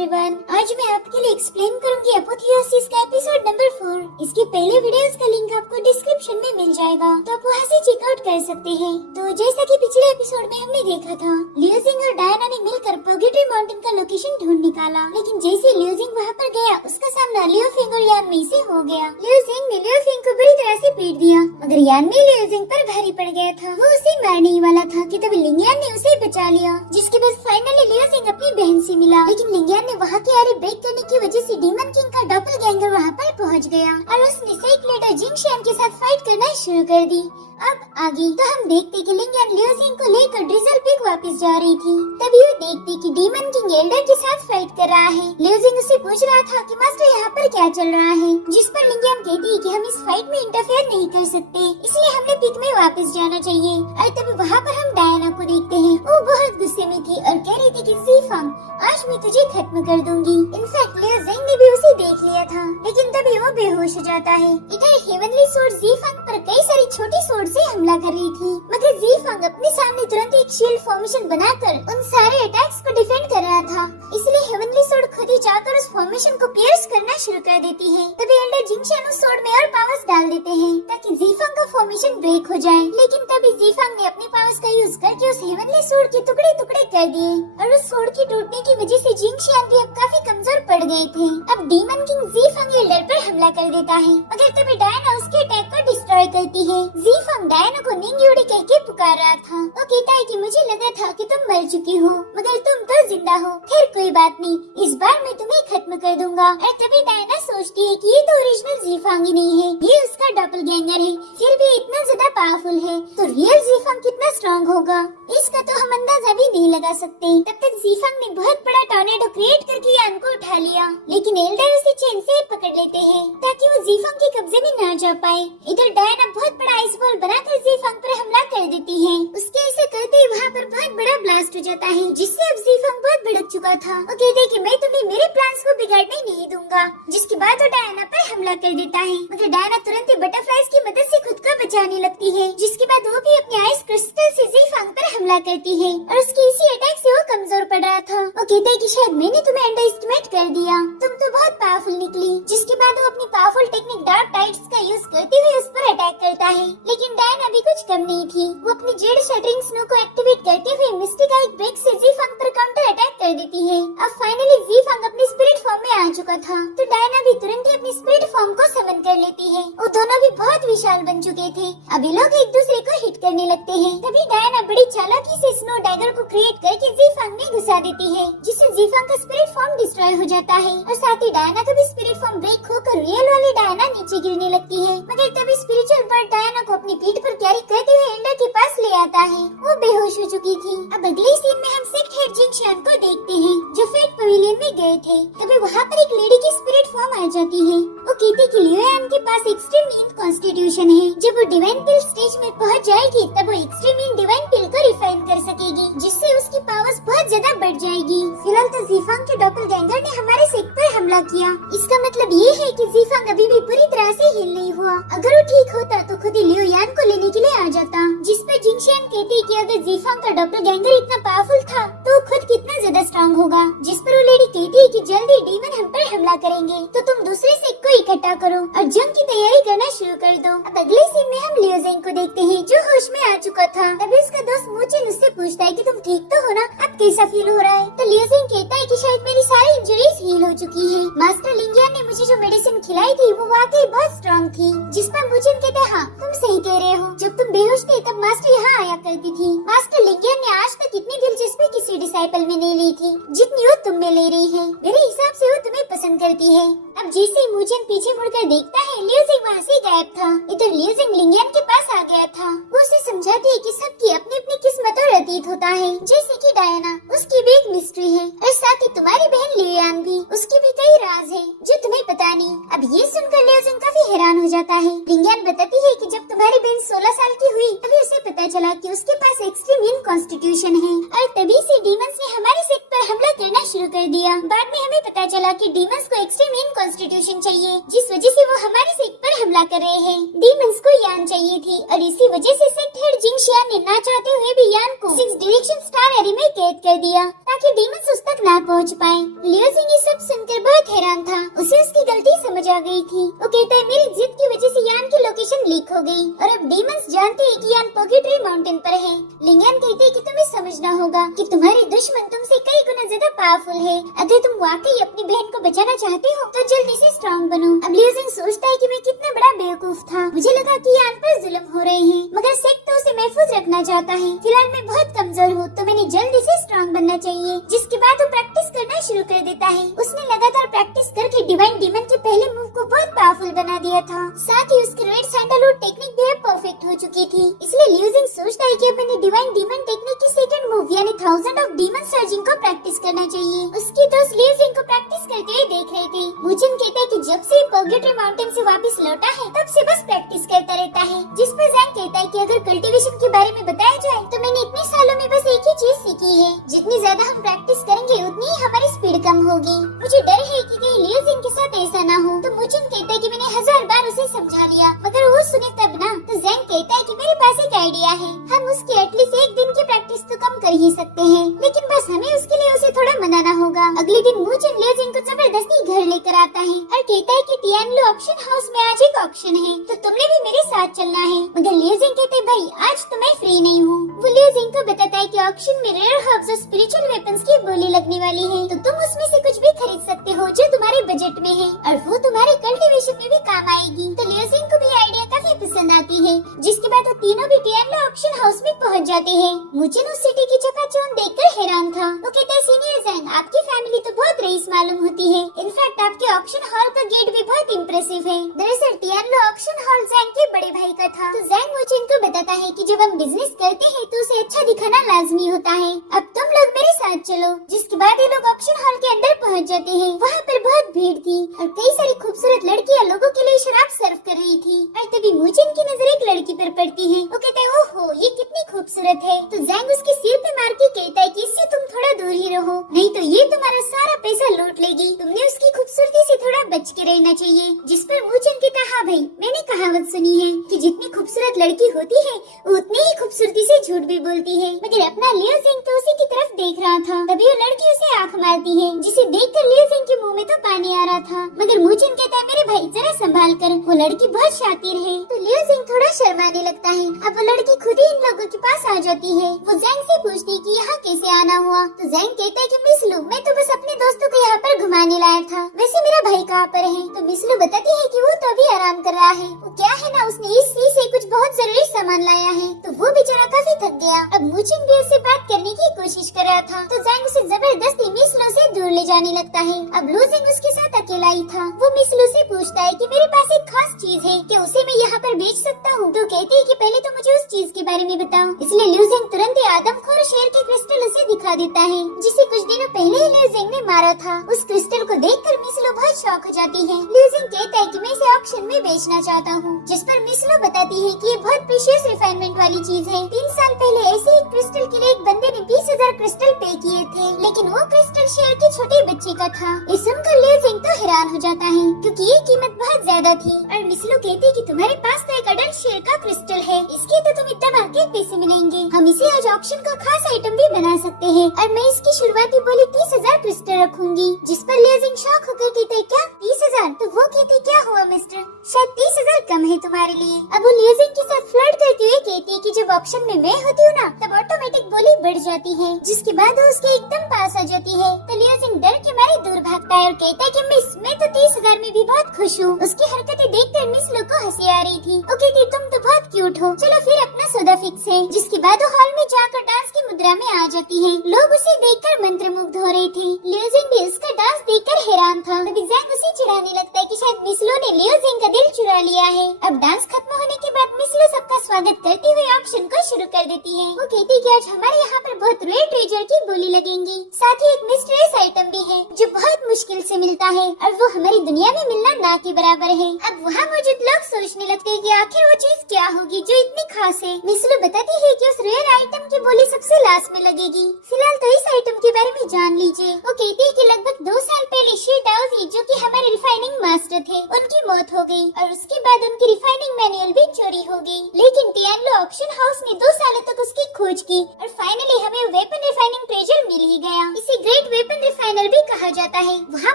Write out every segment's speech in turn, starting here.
Everyone, आज मैं आपके लिए एक्सप्लेन करूंगी एपोथियोसिस का एपिसोड नंबर 4। इसके पहले वीडियोस का लिंक आपको डिस्क्रिप्शन में मिल जाएगा, तो आप वहां से चेकआउट कर सकते हैं। तो जैसा कि पिछले एपिसोड में हमने देखा था, लियोजिंग और डायना ने मिलकर पर्गेटरी माउंटेन का लोकेशन ढूंढ निकाला, लेकिन जैसे लियोजिंग वहाँ पर गया, उसका सामना लियोफेंग और यानमी से हो गया। लियोजिंग ने लियोफेंग को बुरी तरह से पीट दिया, मगर यानमी लियोजिंग पर भारी पड़ गया था। वो उसे मारने ही वाला था कि तभी लिंगियान ने उसे बचा लिया, जिसके बाद फाइनली लियोजिंग अपनी बहन से मिला। लेकिन लिंगियान ने वहाँ के एरिया ब्रेक करने की वजह से डीमन किंग का डॉपलगैंगर वहाँ पर पहुँच गया और उसने साइक्लेटर जिंगशियान के साथ फाइट करना शुरू कर दी। अब आगे तो हम देखते कि लिंगियान लियोजिंग को लेकर ड्रिजल पिग वापस जा रही थी, तभी वो देखती कि डीमन किंग एल्डर के साथ फाइट कर रहा है। लियोजिंग उससे पूछ रहा था कि मास्टर यहाँ पर क्या चल रहा है, जिस पर लिंगियान कहती है कि हम इस फाइट में इंटरफेयर नहीं कर सकते, इसलिए हमें पिग में वापस जाना चाहिए। और तभी वहाँ पर हम डायना को देखते हैं। वो बहुत गुस्से में थी और कह रही थी कि ज़ीफांग, आज मैं तुझे खत्म कर दूंगी। इनफैक्ट लियोजिंग ने भी उसे देख लिया था, लेकिन तभी वो बेहोश हो जाता है। इधर हेवनली सोर्ड ज़ीफांग पर कई सारी छोटी सोर्ड से हमला कर रही थी, मगर ज़ीफांग अपने सामने तुरंत एक शील्ड फॉर्मेशन बनाकर उन सारे अटैक्स को डिफेंड कर रहा था। इसलिए हेवनली सोर्ड खुद ही जाकर उस फॉर्मेशन को पियर्स करना शुरू कर देती है। तभी एल्डर जिंगशियान उस सोर्ड में और पावर्स डाल देते हैं ताकि ज़ीफांग का फॉर्मेशन ब्रेक हो जाए। लेकिन तभी ज़ीफांग ने अपने पावर्स का यूज करके उस हेवनली सोर्ड के टुकड़े टुकड़े कर दिए और उस सोर्ड के टूटने की वजह से जिंगशियान भी अब काफी कमजोर पड़ गए थे। अब डीमन किंग ज़ीफांग एल्डर पर हमला कर देता है, मगर तभी डायना उसके अटैक को डिस्ट्रॉय करती है। ज़ीफांग डायना को निंग्योड़ी कह के पुकार रहा था। वो कहता है कि मुझे लगा था कि तुम मर चुकी हो, मगर तुम तो जिंदा हो। खैर कोई बात नहीं, इस बार मैं तुम्हें खत्म कर दूंगा। और तभी डायना सोचती है कि ये तो ओरिजिनल ज़ीफांग ही नहीं है, ये उसका डॉपलगैंगर है। फिर भी इतना ज्यादा पावरफुल है, तो रियल ज़ीफांग कितना स्ट्रॉन्ग होगा, इसका तो हम अंदाजा भी नहीं लगा सकते। तब तक ज़ीफांग ने बहुत बड़ा टॉर्नेडो क्रिएट करके यान को उठा लिया, लेकिन एल्डर उसे चेन से पकड़ लेते हैं ताकि वो ज़ीफांग के कब्जे में न जा पाए। इधर डायना बहुत बड़ा आइस बॉल बनाकर ज़ीफांग पर हमला कर देती है। उसके ऐसे करते ही वहाँ पर बहुत बड़ा ब्लास्ट हो जाता है, जिससे अब ज़ीफांग बहुत भड़क चुका था। वो कहते हैं कि मैं तुम्हें मेरे प्लान्स को बिगाड़ने नहीं दूंगा, जिसके बाद वो डायना पर हमला कर देता है। मगर डायना तुरंत ही बटरफ्लाइज की मदद से खुद को बचाने लगती है, जिसके बाद वो भी अपने आइस क्रिस्टल से ज़ीफांग पर हमला करती है और उसके इसी अटैक से वो कमजोर पड़ रहा था। वो कहता है कि शायद मैंने तुम्हें अंडर एस्टिमेट कर दिया, तुम तो बहुत पावरफुल निकली। जिसके बाद वो अपनी पावरफुल टेक्निक डार्क टाइड्स का यूज करते हुए उस पर अटैक करता है, लेकिन डायना भी कुछ कम नहीं थी। वो अपनी जेड शटरिंग स्नो को एक्टिवेट करते हुए मिस्टिक ब्रेक से ज़ीफांग पर काउंटर अटैक कर देती है। अब फाइनली ज़ीफांग अपनी स्पिरिट फॉर्म में आ चुका था, तो डायना भी तुरंत ही अपनी स्पिरिट फॉर्म को समन कर लेती है। वो दोनों भी बहुत विशाल बन चुके थे। अब ये लोग एक दूसरे को हिट करने लगते हैं। तभी डायना बड़ी चालाकी से स्नो डैगर को क्रिएट करके ज़ीफांग में घुसा देती है, जिससे ज़ीफांग का स्पिरिट फॉर्म डिस्ट्रॉय हो जाता है और साथ ही डायना का भी स्पिरिट फॉर्म ब्रेक होकर रियल वाली डायना नीचे गिरने लगती है। मगर तभी स्पिरिचुअल बर्ड डायना को अपनी पीठ पर कैरी करते हुए एल्डर के पास ले आता है। वो बेहोश हो चुकी थी। अब अगले सीन में हम सेक्ट हेड जिंगशियान को देखते हैं, जो फेट पवेलियन में गए थे। तभी वहाँ पर एक लेडी की स्पिरिट फॉर्म आ जाती है। वो कहती कि लियोयान के पास एक्सट्रीम इन कॉन्स्टिट्यूशन है। जब वो डिवाइन पिल स्टेज में पहुँच जाएगी, तब वो एक्सट्रीम इन डिवाइन पिल को रिफाइन कर सकेगी, जिससे उसकी पावर्स बहुत ज्यादा बढ़ जाएगी। फिलहाल तो ज़ीफांग के डॉपलगैंगर ने हमारे सेक्ट पर हमला किया। इसका मतलब ये है कि ज़ीफांग अभी भी पूरी तरह से हिल नहीं हुआ। अगर वो ठीक होता तो खुद ही लियोयान को लेने के लिए आ जाता। जिस पर जिंगशियान कहती कि अगर ज़ीफांग का डॉपलगैंगर इतना पावरफुल था तो खुद कितना ज्यादा स्ट्रॉन्ग होगा। जिस पर वो लेडी कहती है कि जल्दी डीमन हम पर हमला करेंगे, तो तुम दूसरे सेक्ट को इकट्ठा करो और जंग की तैयारी करना शुरू कर दो। अब अगले सीन में हम लियोजिंग को देखते हैं, जो होश में आ चुका था। तभी उसका दोस्त मूचिन उससे पूछता है कि तुम ठीक तो हो ना, अब कैसा फील हो रहा है? तो लियोजिंग कहता है कि शायद मेरी सारी इंजरीज हील हो चुकी है। मास्टर लिंगियान ने मुझे जो मेडिसिन खिलाई थी वो वाकई बहुत स्ट्रॉन्ग थी। जिस पर मूचिन कहता है, हाँ तुम सही कह रहे हो, जब तुम बेहोश थे तब मास्टर यहाँ आया करती थी। मास्टर लिंगियान ने आज तक इतनी दिलचस्पी किसी डिसाइपल में नहीं ली थी जितनी वो तुम में ले रही है। मेरे हिसाब से वो तुम्हें पसंद करती है। अब जैसे मूचिन पीछे मुड़कर देखता है, लियोजिंग वहाँ से गायब था। इधर लियोजिंग लिंगियान के पास आ गया था। वो उसे समझाती है कि सबकी अपनी अपनी किस्मत और अतीत होता है, जैसे कि डायना, उसकी भी एक मिस्ट्री है, और साथ ही तुम्हारी बहन लियोयान भी, उसके भी कई राज है जो तुम्हें पता नहीं। अब ये सुनकर लियोजिंग काफी हैरान हो जाता है। लिंगियान बताती है कि जब तुम्हारी बहन 16 साल की हुई, तभी उसे पता चला कि उसके पास एक्सट्रीम इन कॉन्स्टिट्यूशन है, और तभी से डीमंस ने हमारे सेक्ट पर हमला करना शुरू कर दिया। बाद में हमें पता चला कि डीमंस को एक्सट्रीम इन कॉन्स्टिट्यूशन चाहिए, जिस वजह से वो हमारे सेक्ट पर हमला कर रहे हैं। डीमंस को यान चाहिए थी और इसी वजह से सेक्ट हेड जिंगशियान ने ना चाहते हुए भी यान को 6 डायरेक्शन स्टार एरी में कैद कर दिया ताकि डीमंस उस तक ना पहुंच पाए। लियो जिंग ये सब सुनकर बहुत हैरान था। उसे उसकी गलती समझ आ गई थी। वो कहता है मेरी जिद की वजह से यान की लोकेशन लीक हो गई और अब डीमंस जानते हैं कि यान पोगीट्री माउंटेन पर है। लिंगन कहते हैं कि तुम्हें समझना होगा कि तुम्हारे दुश्मन तुमसे कई गुना ज्यादा पावरफुल है। अगर तुम वाकई अपनी बहन को बचाना चाहते हो तो जल्दी से स्ट्रॉन्ग बनो। अब लियो जिंग सोचता है कि मैं कितना बड़ा बेवकूफ था। मुझे लगा कि यान पर जुल्म हो रहे हैं, मगर सेक्ट तो उसे महफूज रखना चाहता है। फिलहाल मैं बहुत कमजोर हूँ तो मैंने जल्दी से स्ट्रॉन्ग बनना चाहिए। जिसके बाद वो प्रैक्टिस करना शुरू कर देता है। उसने लगातार प्रैक्टिस करके डिवाइन डीमन के पहले मूव को बहुत पावरफुल बना दिया था। साथ ही उसकी रेड सैंडलवुड टेक्निक भी अब परफेक्ट हो चुकी थी। इसलिए लियो जिंग सोचता है कि अपने डिवाइन डीमन टेक्निक की सेकंड मूव यानी 1000 ऑफ डीमन सर्जिंग को प्रैक्टिस करना चाहिए। उसके दोस्त लियो जिंग को प्रैक्टिस करते हुए देख रहे थे। मुजिन कहता है कि जब से पोगेट्री माउंटेन से वापस लौटा है तब से बस प्रैक्टिस करता रहता है। जिस पर जैंग कहता है कि अगर कल्टीवेशन के बारे में बताया जाए तो मैंने इतने सालों में बस एक ही चीज सीखी है, जितनी ज्यादा हम प्रैक्टिस करेंगे उतनी ही हमारी स्पीड कम होगी। मुझे डर है कि कहीं लियो जिंग के साथ ऐसा ना हो। तो मुजिन कहता है कि मैंने 1000 बार उसे समझा लिया मगर वो सुने तब ना। तो जैंग कहता है कि मेरे पास एक आइडिया है, हम उसकी एटलीस्ट एक दिन की प्रैक्टिस तो कम कर ही सकते हैं, लेकिन बस हमें उसके लिए उसे थोड़ा मनाना होगा। अगले दिन मुजिन लियो जिंग को जबरदस्ती घर लेकर आता है और कहता है कि टियानलो ऑक्शन हाउस में आज एक ऑक्शन है तो तुमने भी मेरे साथ चलना है। मगर लियो जिंग कहते हैं भाई आज तो मैं फ्री नहीं हूँ। वो लियो जिंग को बताता है कि ऑक्शन में रेयर हर्ब्स और स्पिरिचुअल वेपन्स की बोली लगने वाली है, तो तुम उसमें से कुछ भी खरीद सकते हो जो तुम्हारे बजट में है और वो तुम्हारे कल्टीवेशन में भी काम आएगी। तो लियो जिंग को भी आइडिया काफी पसंद आती है। जिसके बाद वो तीनों भी टियानलो ऑक्शन हाउस में पहुँच जाते हैं। मुजिन उस सिटी की चकाचौंध देखकर हैरान था। वो कहता है सीनियर जैंग आपकी फैमिली तो बहुत रईस मालूम होती है। इनफैक्ट आपके ऑक्शन हॉल का गेट भी बहुत इम्प्रेसिव है। दरअसल टियानलो ऑक्शन हॉल जैंग के बड़े भाई का था। तो जैंग मुजिन को बताता है कि जब हम बिजनेस करते हैं तो उसे अच्छा दिखाना लाजमी होता है। अब तुम लोग मेरे साथ चलो। जिसके बाद ये लोग ऑक्शन हॉल के अंदर पहुंच जाते हैं। वहाँ पर बहुत भीड़ थी और कई सारी खूबसूरत लड़कियाँ लोगों के लिए शराब सर्व कर रही थी। और तभी मुजिन की नजर एक लड़की पर पड़ती है। वो कहता है ओहो ये कितनी खूबसूरत है। तो जैंग उसके सिर पे मार के कहता है कि इससे तुम थोड़ा दूर ही रहो, नहीं तो ये तुम्हारा सारा पैसा लूट लेगी। तुमने उसकी खूबसूरती से थोड़ा बच के रहना चाहिए। जिस पर मुजिन कहता हाँ भाई मैंने कहावत सुनी है कि जितनी खूबसूरत लड़की होती है वो उतनी ही खूबसूरती से झूठ भी बोलती है। मगर अपना लियो जिंग तो उसी की तरफ देख रहा था। तभी वो लड़की उसे आंख मारती है, जिसे देखकर लियो जिंग के मुंह में तो पानी आ रहा था। मगर मुजिन कहता है मेरे भाई जरा संभाल कर, वो लड़की बहुत शातिर है। तो लियो जिंग थोड़ा शर्माने लगता है। अब वो लड़की खुद ही इन लोगों के पास आ जाती है। वो जैंग से पूछती है कि यहाँ कैसे आना हुआ। तो जैंग कहता है कि मिस लू मैं तो बस अपने दोस्तों को यहाँ पर घुमाने लाया था, वैसे मेरा भाई कहाँ पर है। तो मिस लू बताती है कि वो तो अभी आराम कर रहा है। वो क्या है ना उसने इस सी से कुछ बहुत जरूरी सामान लाया है तो वो बेचारा काफी थक गया। अब मुजिन भी उससे बात करने की कोशिश कर रहा था तो जैंग उसे जबरदस्ती मिस लू से दूर ले जाने लगता है। अब लू जिंग उसके साथ अकेला ही था। वो मिस लू से पूछता है कि मेरे पास एक खास चीज है, क्या उसे मैं यहाँ पर बेच सकता हूँ। तो कहती है कि पहले तो मुझे उस चीज के बारे में बताओ। इसलिए लियो जिंग तुरंत ही आदमखोर शेर के क्रिस्टल उसे दिखा देता है, जिसे कुछ दिनों पहले ही लियो जिंग ने मारा था। उस क्रिस्टल को देखकर मिस लू बहुत शॉक हो जाती है। लियो जिंग कहता है कि मैं इसे ऑक्शन में बेचना चाहता हूँ। जिस पर मिस लू बताती है कि ये बहुत प्रीशियस रिफाइनमेंट वाली चीज है। 3 साल पहले ऐसे ही क्रिस्टल के लिए एक बंदे ने 20,000 क्रिस्टल पे किए थे, लेकिन वो क्रिस्टल शेर के छोटे बच्चे का था। ये सुनकर लियो जिंग तो हैरान हो जाता है क्योंकि ये कीमत बहुत ज्यादा थी। और मिस लू कहती है कि तुम्हारे पास तो एक अडल्ट शेर का क्रिस्टल है, इसके तो तुम इतना महंगे पैसे मिलेंगे। हम इसे आज ऑक्शन का खास आइटम भी बना सकते हैं और मैं इसकी शुरुआती बोली 30,000 क्रिस्टल रखूंगी। जिस पर लियो जिंग शॉक होकर कहते हैं क्या 30,000। तो वो कहते क्या हुआ मिस्टर, शायद 30,000 कम है तुम्हारे लिए। अब वो लियो जिंग के साथ फ्लर्ट करते हुए कहती है कि जब ऑक्शन में मैं होती हूँ ना तब ऑटोमेटिक बोली बढ़ जाती है। जिसके बाद वो उसके एकदम पास आ जाती है। तो लियो जिंग डर के मारे दूर भागता है और कहता है कि मिस मैं तो 30,000 में भी बहुत खुश हूँ। उसकी हरकतें देखकर मिस लू को हंसी आ रही थी। वो कहती तुम तो बहुत क्यूट हो, चलो फिर अपना सौदा फिक्स है। जिसके बाद वो हॉल में जाकर डांस की मुद्रा में आ जाती है। लोग उसे देखकर मंत्रमुग्ध हो रहे थे। लियो जिंग भी उसका डांस देखकर हैरान था। तभी जैंग उसे चिढ़ाने लगता है कि शायद मिस लू ने लियो जिंग का दिल चुरा लिया है। अब डांस खत्म होने के बाद मिस लू सबका स्वागत करते हुए ऑक्शन को शुरू कर देती है। वो कहती है कि आज हमारे यहाँ पर बहुत रेयर ट्रेजर की बोली लगेंगी, साथ ही एक मिस्टीरियस आइटम भी है जो बहुत मुश्किल से मिलता है और वो हमारी दुनिया में मिलना ना के बराबर है। अब वहाँ मौजूद लोग सोचने लगते हैं कि आखिर वो चीज क्या होगी जो इतनी खास है। मिस लू बताती है कि उस रेयर आइटम की बोली सबसे लास्ट में लगेगी। फिलहाल तो इस आइटम के बारे में जान लीजिए। वो कहती है कि लगभग 2 साल पहले शी डाउजी जो कि हमारे रिफाइनिंग मास्टर थे उनकी मौत हो गई और उसके बाद उनकी रिफाइनिंग मैनुअल भी चोरी हो गई। लेकिन टियानलो ऑक्शन हाउस ने 2 सालों तक उसकी खोज की और फाइनली हमें वेपन रिफाइनिंग ट्रेजर मिल ही गया। इसे ग्रेट वेपन रिफाइनर भी कहा जाता है। वहाँ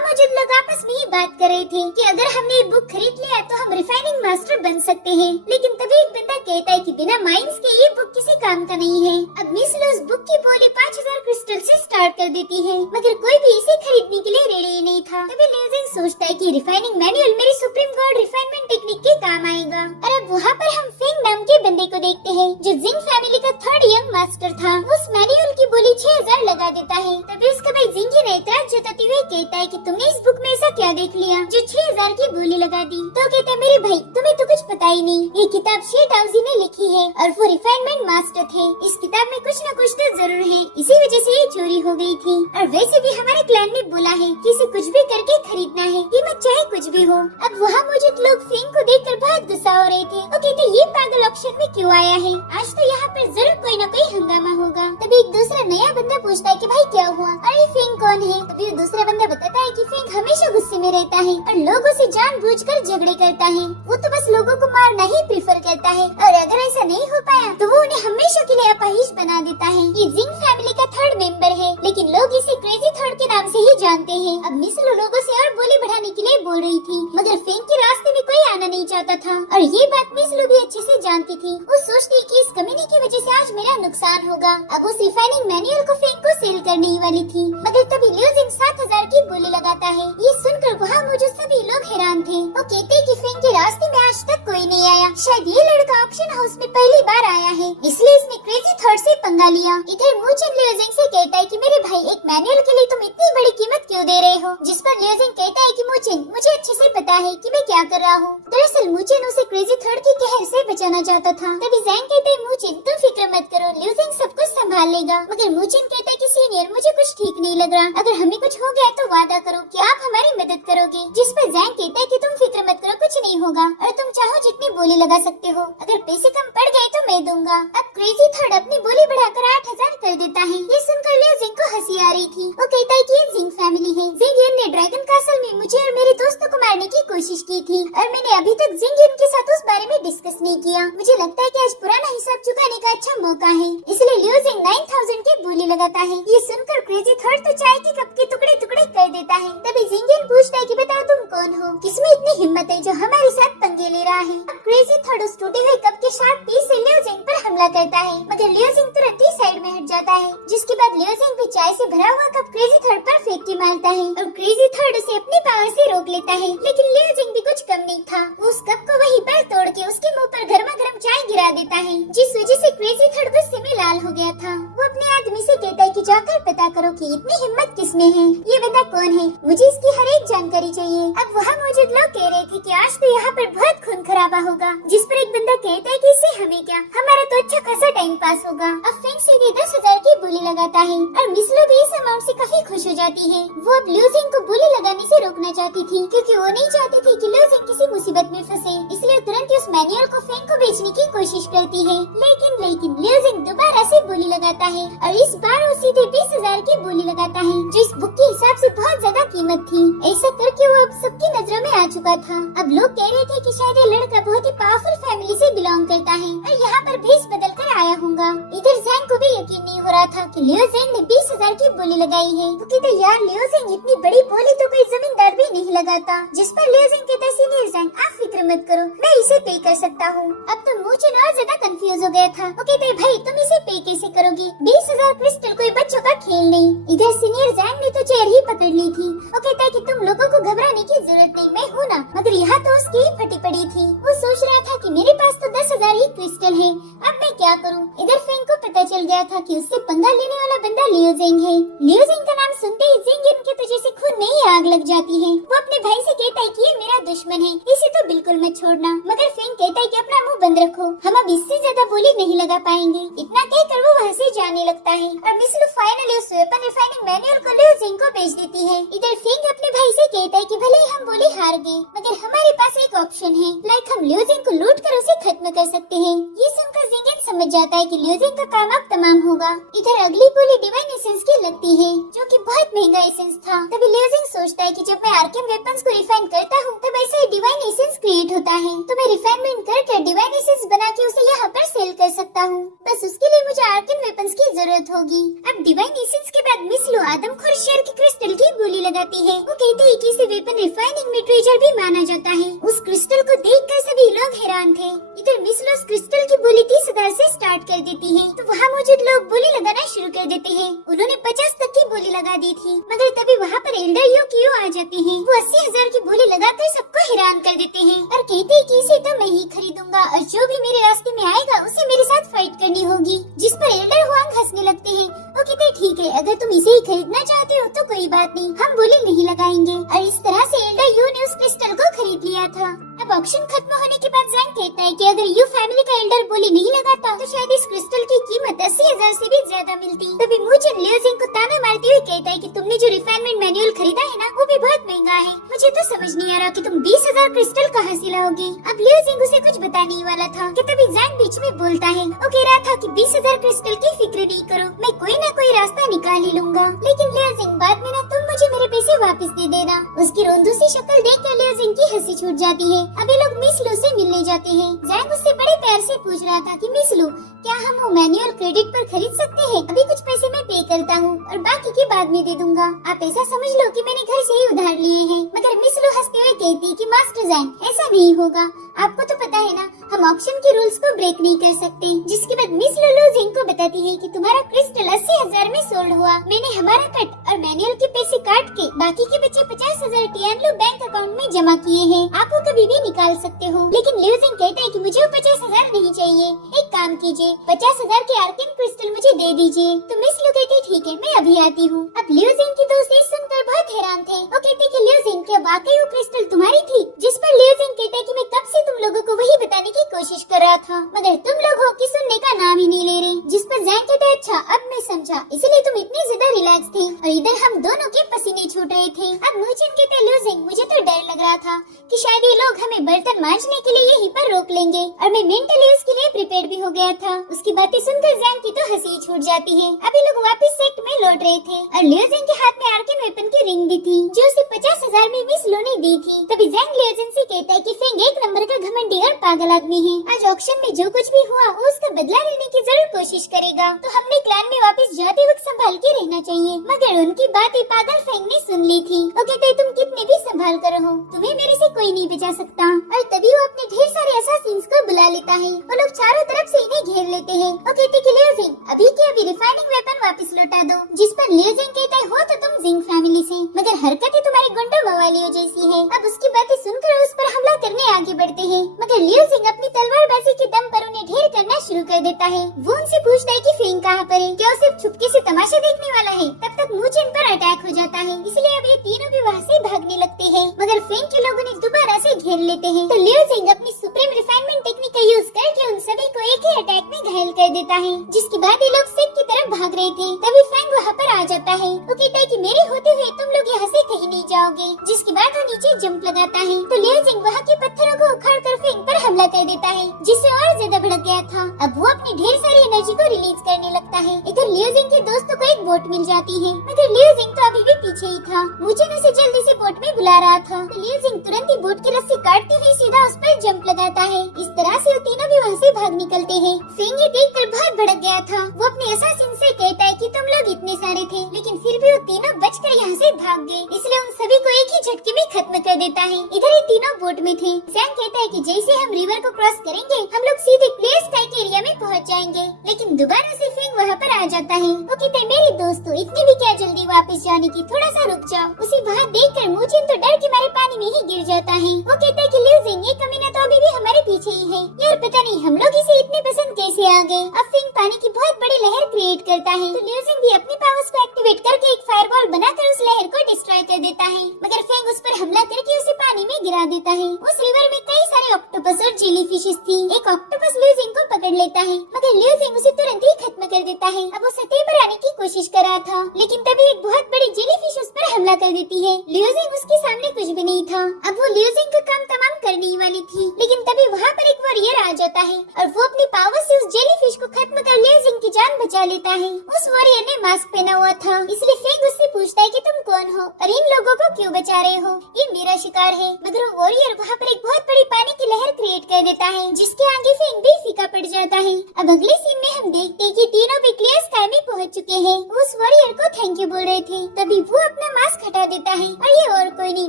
मौजूद लोग आपस में ही बात कर रहे थे कि अगर हमने ये बुक खरीद लिया तो हम रिफाइनिंग मास्टर बन सकते हैं। लेकिन तभी एक बंदा कहता है कि बिना माइंस के ये बुक किसी काम का नहीं है। अब मिस लू उस बुक की बोली 5000 क्रिस्टल से स्टार्ट कर देती है, मगर कोई भी इसे खरीदने के लिए रेडी नहीं था। तभी लिu जिंग सोचता है कि रिफाइनिंग मैनुअल मेरी सुप्रीम गॉड रिफाइनमेंट टेक्निक के काम आएगा। और अब वहाँ पर हम फेंग नाम के बंदे को देखते हैं जो जिंग फैमिली का 3rd यंग मास्टर था। उस मैनुअल की बोली 6000 लगा देता है। तभी उसका भाई जिंगी ने एतराज जताते हुए कहता है कि तुमने इस बुक में ऐसा क्या देख लिया जो 6000 की बोली लगा दी। तो कहता है मेरे भाई तुम्हें तो कुछ पता ही नहीं, ये किताब शी डाउजी ने लिखी है और वो रिफाइनमेंट मास्टर थे। इस किताब में कुछ न कुछ तो जरूर है, इसी वजह से ये चोरी हो गई थी। और वैसे भी हमारे क्लैन ने बोला है कि इसे कुछ भी करके खरीदना है, कीमत चाहे कुछ भी हो। अब वहाँ मौजूद लोग फेंग को देखकर बहुत गुस्सा हो रहे थे। वो कहते ये पागल ऑक्शन में क्यों आया है, आज तो यहाँ पर जरूर कोई न कोई हंगामा होगा। तभी एक दूसरा नया बंदा पूछता है कि भाई क्या हुआ, अरे फेंग कौन है। तभी दूसरा बंदा बताता है कि फेंग हमेशा गुस्से में रहता है और लोगों से जानबूझकर झगड़े करता है। वो तो बस लोगों को मारना ही प्रेफर करता है और अगर ऐसा नहीं हो पाया तो वो उन्हें हमेशा के लिए अपाहिज बना देता है। ये जिंग फैमिली का 3rd मेंबर है, लेकिन लोग इसे क्रेजी थर्ड के नाम से ही जानते हैं। अब मिस लू लोगों से और बोली बढ़ाने के लिए बोल रही थी, मगर फेंग के रास्ते में कोई आना नहीं चाहता था और ये बात मिस लू भी अच्छे से जानती थी। वो सोचती कि इस कमीने की वजह से आज मेरा नुकसान होगा। अब उस रिफाइनिंग मैनुअल को फेंग को सेल करने ही वाली थी, मगर तभी लिu जिंग 7000 की बोली लगाता है। ये सुनकर वहाँ मौजूद सभी लोग हैरान थे। वो कहते कि फेंग के रास्ते में आज तक कोई नहीं आया, शायद ये लड़का ऑक्शन हाउस में पहली बार आया है, इसलिए इसने क्रेजी थर्ड से पंगा लिया। इधर मूचन लिu जिंग से कहता है कि मेरे भाई एक मैनुअल के लिए तुम इतनी बड़ी कीमत क्यों दे रहे हो। जिस पर लिu जिंग कहता है कि मूचन मुझे अच्छे से पता है कि मैं क्या कर रहा हूँ। दरअसल मूचन उसे क्रेजी थर्ड की कहर से बचाना चाहता था। तभी जैंग कहते हैं मूचन तुम फिक्र मत करो, लिu जिंग सब कुछ संभाल लेगा। मगर मूचन कहता है कि सीनियर मुझे कुछ ठीक नहीं लग रहा, अगर हमें कुछ हो गया तो वादा करो कि आप हमारी मदद करोगे। जिस पर जैंग कहता है कि तुम फिक्र मत करो, कुछ नहीं होगा और तुम चाहो जितनी बोली लगा सकते हो, अगर पैसे कम पड़ गए तो मैं दूंगा। अब क्रेजी थर्ड अपनी बोली बढ़ाकर 8000 कर देता है। ये सुनकर लिu जिंग को हंसी आ रही थी। वो कहता है कि ये जिंग फैमिली है, जिंगियन ने ड्रैगन कासल में मुझे और मेरे दोस्तों को मारने की कोशिश की थी और मैंने अभी तक जिंगियन के साथ उस बारे में डिस्कस नहीं किया। मुझे लगता है कि आज पुराना हिसाब चुकाने का अच्छा मौका है, इसलिए लिu जिंग 9000 की बोली लगाता है। ये सुनकर क्रेजी थर्ड तो चाय के कप के टुकड़े टुकड़े कर देता है। तभी जिंगियन पूछता है कि बताओ तुम कौन हो, किसमें इतनी हिम्मत है जो हमारे साथ पंगे ले रहा है। अब क्रेजी थर्ड उस टूटे हुए कप के शार्प पीस से लिu जिंग पर हमला करता है, मगर लिu जिंग तुरंत ही साइड में हट जाता है। जिसके बाद लिu जिंग भी चाय से भरा हुआ कप क्रेजी थर्ड पर फेंक के मारता है और क्रेजी थर्ड उसे अपनी पावर से रोक लेता है। लेकिन लिu जिंग भी कुछ कम नहीं था, वो उस कप को वहीं पर तोड़ के उसके मुंह पर गर्मा गर्म चाय गिरा देता है, जिस वजह से क्रेजी थर्ड गुस्से में लाल हो गया था। वो अपने आदमी से कहता है कि जाकर पता करो कि इतनी हिम्मत किसमें है, ये बंदा कौन है, मुझे इसकी हर एक जानकारी चाहिए। अब वहाँ मौजूद लोग कह रहे थे कि आज तो यहाँ पर बहुत खून खराबा होगा, जिस पर एक बंदा कहता है कि इससे हमें क्या, हमारा तो अच्छा खासा टाइम पास होगा। अब फेंग सीधे 10,000 की बोली लगाता है और मिस लू भी इस अमाउंट से काफी खुश हो जाती है। वो अब लिu जिंग को बोली लगाने से रोकना चाहती थी, क्योंकि वो नहीं चाहती थी कि लिu जिंग किसी मुसीबत में फंसे, इसलिए तुरंत उस मैनुअल को फेंग को बेचने की कोशिश करती है। लेकिन लिu जिंग दोबारा से बोली लगाता है और इस बार वो सीधे 20,000 की बोली लगाता है, जो इस बुक के हिसाब से बहुत ज्यादा कीमत थी। ऐसा करके वो अब सबकी नजरों में आ चुका था। अब लोग कह रहे थे कि शायद ये लड़का बहुत ही पावरफुल फैमिली से बिलोंग करता है और यहाँ पर भेष बदल कर आया होगा। इधर जैंग को भी यकीन नहीं हो रहा था कि लिu जिंग ने 20,000 की बोली लगाई है। वो कहते यार लिu जिंग इतनी बड़ी बोली तो कोई जमींदार भी नहीं लगाता। जिस पर लिu जिंग कहता सीनियर जैंग आप फिक्र मत करो, मैं इसे पे कर सकता हूँ। अब तो मूचन और ज्यादा कंफ्यूज हो गया था। वो कहते भाई तुम इसे पे कैसे करोगी, 20,000 क्रिस्टल कोई बच्चों का खेल नहीं। इधर सीनियर जैंग ने तो चेयर ही पकड़ ली थी। वो कहता है कि तुम लोगों को घबराने की जरूरत नहीं, मैं हूँ ना। मगर यहाँ तो उसकी ही फटी पड़ी थी। वो सोच रहा था कि मेरे पास तो 10,000 ही क्रिस्टल है, अब मैं क्या करूँ। इधर फेंग को पता चल गया था कि उससे पंगा लेने वाला बंदा लिu जिंग है। लिu जिंग का नाम सुनते ही जिंग इनके तो जैसे खून नहीं आ आग लग जाती है। वो अपने भाई से कहता है कि ये मेरा दुश्मन है, इसे तो बिल्कुल मत छोड़ना। मगर फेंग कहता है कि अपना मुंह बंद रखो, हम अब इससे ज्यादा बोली नहीं लगा पाएंगे। इतना कहकर वो वहाँ से जाने लगता है और मिस लू फाइनली उस वेपन रिफाइनिंग मैनुअल को लियो जिंग को भेज देती है। इधर फेंग अपने भाई से कहता है कि भले ही हम बोली हार गए, मगर हमारे पास एक ऑप्शन है, लाइक हम लियो जिंग को लूट कर उसे खत्म कर सकते हैं। ये सुनकर जिंगन समझ जाता है कि लियो जिंग का काम अब तमाम होगा। इधर अगली बोली डिवाइन एसेंस की लगती है, जो कि बहुत महंगा एसेंस था। तभी लियो जिंग सोचता है कि जब मैं आर्केन वेपन्स को रिफाइन करता हूँ तब ऐसा ही डिवाइन एसेंस क्रिएट होता है, तो मैं रिफाइनमेंट करके डिवाइन एसेंस बना के उसे यहाँ पर सेल कर सकता हूँ। बस उसके लिए मुझे आर्केन वेपन्स की जरूरत होगी। अब डिवाइन एसेंस के बाद मिस लू आदमखोर शेर के क्रिस्टल की बोली लगाती है। वो कहती है कि इसे वेपन रिफाइनिंग में ट्रेजर भी माना जाता है। उस क्रिस्टल को देखकर सभी लोग हैरान थे। इधर मिस लू उस क्रिस्टल की बोली 30,000 से स्टार्ट कर देती है, तो वहाँ मौजूद लोग बोली लगाना शुरू कर देते हैं। उन्होंने 50 तक की बोली लगा दी थी, मगर तभी वहाँ पर एल्डर यो कियो आ जाते हैं। वो 80,000 की बोली लगाकर सबको हैरान कर देते हैं और कहते हैं कि इसे तो मैं ही खरीदूंगा और जो भी मेरे रास्ते में आएगा उसे मेरे साथ फाइट करनी होगी। जिस पर एल्डर हुआंग हंसने लगते हैं। वो कहते हैं ठीक है, अगर तुम इसे ही खरीदना चाहते हो तो कोई बात नहीं, हम बोली नहीं लगाएंगे। और इस तरह से एल्डर यू ने उस क्रिस्टल को खरीद लिया था। अब ऑक्शन खत्म होने के बाद जैंग कहता है कि अगर यू फैमिली का एल्डर बोली नहीं लगाता तो शायद इस क्रिस्टल की कीमत 80,000 से भी ज्यादा मिलती। तभी मूचिन लियो जिंग को ताना मारते हुए कहता है कि तुमने जो रिफाइनमेंट मैनुअल खरीदा है ना, वो भी बहुत महंगा है। मुझे तो समझ नहीं आ रहा कि तुम 20,000 क्रिस्टल कहाँ से लाओगे। अब लियो जिंग उसे कुछ बताने ही वाला था कि तभी जैंग बीच में बोलता है। वो कह रहा था कि 20,000 क्रिस्टल की फिक्र नहीं करो, मैं कोई ना कोई रास्ता निकाल ही लूंगा। लेकिन लियो जिंग बाद में ना तुम मुझे मेरे पैसे वापस दे देना। उसकी रोंदू सी शक्ल देखकर लियो जिंग की हंसी छूट जाती है। अब ये लोग मिस लू से मिलने जाते हैं। जैंग उससे बड़े प्यार से पूछ रहा था कि मिस लू, क्या हम वो मैनुअल क्रेडिट पर खरीद सकते हैं? अभी कुछ पैसे मैं पे करता हूँ और बाकी के बाद में दे दूंगा। आप ऐसा समझ लो कि मैंने घर से ही उधार लिए हैं। मगर मिस लू हंसते हुए कहती कि मास्टर जैंग, ऐसा नहीं होगा, आपको तो पता है ना हम ऑक्शन के रूल्स को ब्रेक नहीं कर सकते। जिसके बाद मिस लू जिंग को बताती है कि तुम्हारा क्रिस्टल 80,000 में सोल्ड हुआ। मैंने हमारा कट और मैनुअल के पैसे काट के बाकी के बचे 50,000 टियानलू बैंक अकाउंट में जमा किए हैं, आप वो कभी भी निकाल सकते हो। लेकिन लियो जिंग कहता है कि मुझे वो 50,000 नहीं चाहिए, एक काम कीजिए 50,000 के आर्केन क्रिस्टल मुझे दे दीजिए। तो मिस लू कहती ठीक है, मैं अभी आती हूँ। अब लियो जिंग की दोस्त ये सुनकर बहुत हैरान थे। वो कहते कि लियो जिंग, क्या वाकई वो क्रिस्टल तुम्हारी थी? जिस पर लियो जिंग कहते कि मैं कब से तुम लोगों को वही बताने की कोशिश कर रहा था, मगर तुम लोग हो कि सुनने का नाम ही नहीं ले रहे। जिस पर जैंग कहता है अच्छा अब मैं समझा, इसलिए तुम इतनी ज्यादा रिलैक्स थे। और इधर हम दोनों के पसीने छूट रहे थे। अब मूचिन कहते लियो जिंग, मुझे तो डर लग रहा था कि शायद ये लोग हमें बर्तन मांजने के लिए यहीं पर रोक लेंगे, और मैं मेंटली उसके लिए प्रिपेयर भी हो गया था। उसकी बातें सुनकर जैंग की तो हंसी छूट जाती है। अभी लोग वापस सेट में लौट रहे थे और लियो जिंग के हाथ में आर्केन वेपन की रिंग भी थी, जो उसे 50,000 में मिस लू ने दी थी। तभी जैंग लियो जिंग से कहता है कि फेंग एक नंबर का घमंडी और पागल आदमी है। आज ऑक्शन में जो कुछ भी हुआ वो उसका बदला लेने की जरूर कोशिश करेगा, तो हमने क्लैन में वापस जाते वक्त संभाल के रहना चाहिए। मगर उनकी बातें पागल फेंग ने सुन ली थी। वो कहते तुम कितने भी संभाल कर रहो, तुम्हें मेरे से कोई नहीं बचा सकता। और तभी वो अपने ढेर सारे असासिन्स को बुला लेता है। वो लोग चारों तरफ से इन्हें घेर लेते हैं। वो कहते कि लियो जिंग, अभी के अभी रिफाइनिंग वेपन वापस लौटा दो। जिस पर लियो जिंग कहता है हो तो तुम जिंग फैमिली से, मगर हरकतें तुम्हारी गुंडा मवालियों जैसी है। अब उसकी बातें सुनकर उस पर हमला करने आगे बढ़ते हैं, मगर लियो जिंग अपनी तलवारबाजी के दम पर उन्हें ढेर करना शुरू कर देता है। वो उनसे पूछता है कि फेंग कहाँ पर है, क्या वो सिर्फ चुपके से तमाशा देखने वाला है? तब तक मूचिन पर अटैक हो जाता है, इसलिए अब ये तीनों भी वहाँ से भागने लगते हैं। मगर फेंग के लोग उन्हें दोबारा से घेर लेते हैं। तो लियो जिंग अपनी सुप्रीम रिफाइनमेंट टेक्निक का यूज करके उन सभी को एक ही अटैक में घायल कर देता है। जिसके बाद ये लोग सेट की तरफ भाग रहे थे, तभी फेंग वहाँ पर आ जाता है। वो कहता है कि मेरे होते हुए तुम लोग यहाँ से कहीं नहीं जाओगे। जिसके बाद वो नीचे जंप लगाता है, तो लियो जिंग वहाँ के पत्थरों को उखाड़ कर फेंग पर हमला कर देता है, जिससे और ज्यादा भड़क गया था। अब वो अपनी ढेर सारी एनर्जी को रिलीज करने लगता है। इधर लियो जिंग के दोस्तों को एक बोट मिल जाती है, मगर लियो जिंग तो अभी भी पीछे ही था। मूचिन उसे जल्दी से बोट में बुला रहा था, तो लियो जिंग तुरंत ही बोट की रस्सी काटते हुए सीधा उस पर जंप लगाता है। इस तरह से वो तीनों भी वहाँ से भाग निकलते हैं। फेंग ये देखकर बहुत भड़क गया था। वो अपने असासिन से कहता है कि तुम लोग इतने सारे थे, लेकिन फिर भी वो तीनों बचकर यहाँ से भाग गए, इसलिए उन सभी को एक ही झटके में खत्म कर देता है। इधर ये तीनों बोट में थे। जैंग कहता है कि जैसे हम रिवर को क्रॉस करेंगे हम लोग सीधे प्लेयर स्काई के एरिया में पहुँच जाएंगे, लेकिन दोबारा से फेंग वहाँ पर आ जाता है। वो कहते हैं मेरे दोस्तों, इतनी भी क्या जल्दी वापस जाने की, थोड़ा सा रुक जाओ। उसे वहाँ देखकर मूचिन तो डर के मारे पानी पानी में ही गिर जाता है। वो कहता है कि लिu जिंग, ये कमीना तो अभी भी हमारे पीछे ही है। यार पता नहीं हम लोग इसे इतने पसंद कैसे आ गए। अब फिंग पानी की बहुत बड़ी लहर क्रिएट करता है तो लिu जिंग भी अपनी पावर्स को एक्टिवेट करके एक फायरबॉल बनाकर उस लहर को डिस्ट्रॉय कर देता है, मगर फेंग उस पर हमला करके उसे पानी में गिरा देता है। उस रिवर में कई सारे ऑक्टोपस और जेली फिशेस थी। एक ऑक्टोपस लिu जिंग को पकड़ लेता है, मगर लिu जिंग उसे तुरंत ही खत्म कर देता है। अब वो सतह पर आने की कोशिश कर रहा था, लेकिन तभी एक बहुत बड़ी जेली फिश उस पर हमला कर देती है। लिu जिंग उसके सामने कुछ भी नहीं था। अब वो लिu जिंग का काम तमाम करने ही वाली थी, लेकिन तभी वहाँ पर एक वॉरियर आ जाता है और वो अपनी पावर से उस जेली फिश को खत्म कर लिu जिंग की जान बचा लेता है। उस वॉरियर ने मास्क पहना हुआ था, इसलिए फेंग उससे पूछता है कि तुम कौन हो और इन लोगों को क्यों बचा रहे हो, ये मेरा शिकार है। मगर वो वॉरियर वहाँ पर एक बहुत बड़ी पानी की लहर क्रिएट कर देता है, जिसके आगे फेंग भी फीका पड़ जाता है। अब अगले सीन में हम देखते हैं कि तीनों भी क्लियर स्काई में पहुँच चुके हैं। उस वॉरियर को थैंक यू बोल रहे थे, तभी वो अपना मास्क हटा देता है और ये और कोई नहीं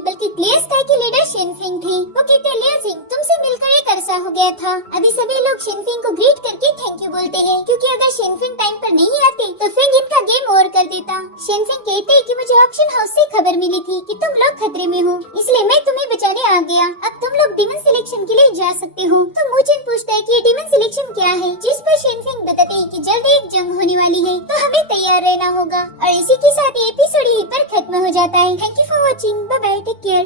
बल्कि क्लियर स्काई के लीडर शिनफिंग थे। वो कहते हैं लिu जिंग, तुमसे मिलकर एक अरसा हो गया था। अभी सभी लोग शिनफिंग को ग्रीट करके थैंक यू बोलते हैं, क्योंकि अगर शिनफिंग टाइम पर नहीं आते तो फेंग इनका गेम ओवर कर देता। शिनफिंग कहते हैं कि मुझे ऑक्शन हाउस से खबर मिली थी कि तुम लोग खतरे में हो, इसलिए मैं तुम्हें बचाने आ गया। अब तुम लोग डीमन सिलेक्शन के लिए जा सकते हो। तो मुझे पूछता है कि ये डीमन सिलेक्शन क्या है, जिस पर शिनफिंग बताते हैं कि जल्द एक जंग होने वाली है, तो हमें तैयार रहना होगा। और इसी के साथ एपिसोड यहीं पर खत्म हो जाता है। Thank you for watching, bye bye, take care.